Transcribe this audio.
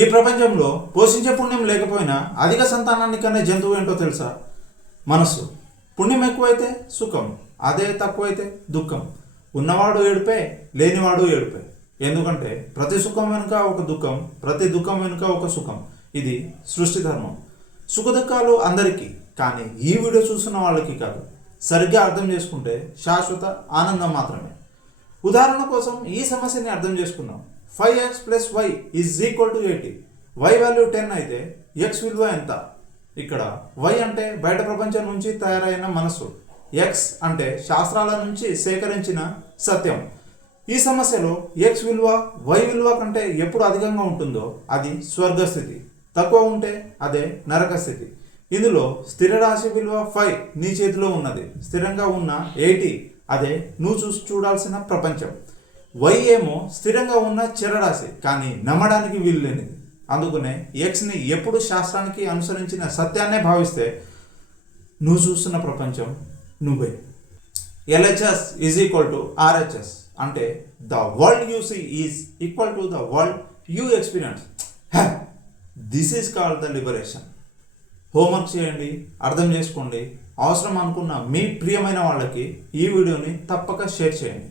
ఈ ప్రపంచంలో పోషించే పుణ్యం లేకపోయినా అధిక సంతానాన్ని కనే జంతువు ఏంటో తెలుసా? మనస్సు. పుణ్యం ఎక్కువైతే సుఖం, అదే తక్కువైతే దుఃఖం. ఉన్నవాడు ఏడుపే, లేనివాడు ఏడుపే. ఎందుకంటే ప్రతి సుఖం వెనుక ఒక దుఃఖం, ప్రతి దుఃఖం వెనుక ఒక సుఖం. ఇది సృష్టి ధర్మం. సుఖ దుఃఖాలు అందరికీ, కానీ ఈ వీడియో చూస్తున్న వాళ్ళకి కాదు. సరిగ్గా అర్థం చేసుకుంటే శాశ్వత ఆనందం మాత్రమే. ఉదాహరణ కోసం ఈ సమస్యని అర్థం చేసుకుందాం. 5x + y = 80. y వాల్యూ 10 అయితే x విలువ ఎంత? ఇక్కడ y అంటే బయట ప్రపంచం నుంచి తయారైన మనస్సు, x అంటే శాస్త్రాల నుంచి సేకరించిన సత్యం. ఈ సమస్యలో x విలువ y విలువ కంటే ఎప్పుడు అధికంగా ఉంటుందో అది స్వర్గస్థితి, తక్కువ ఉంటే అదే నరక స్థితి. ఇందులో స్థిర రాశి విలువ 5 నీ చేతిలో ఉన్నది, స్థిరంగా ఉన్న 80 అదే నువ్వు చూడాల్సిన ప్రపంచం. y ఏమో స్థిరంగా ఉన్న చరరాశి, కానీ నమ్మడానికి వీలు లేనిది. అందుకనే ఎక్స్ని ఎప్పుడు శాస్త్రానికి అనుసరించిన సత్యాన్నే భావిస్తే నువ్వు చూస్తున్న ప్రపంచం నువ్వే. LHS = RHS అంటే the world you see is equal to the world you experience. This is called the liberation. Homework చేయండి, అర్థం చేసుకోండి. అవసరం అనుకున్న మీ ప్రియమైన వాళ్ళకి ఈ వీడియోని తప్పక షేర్ చేయండి.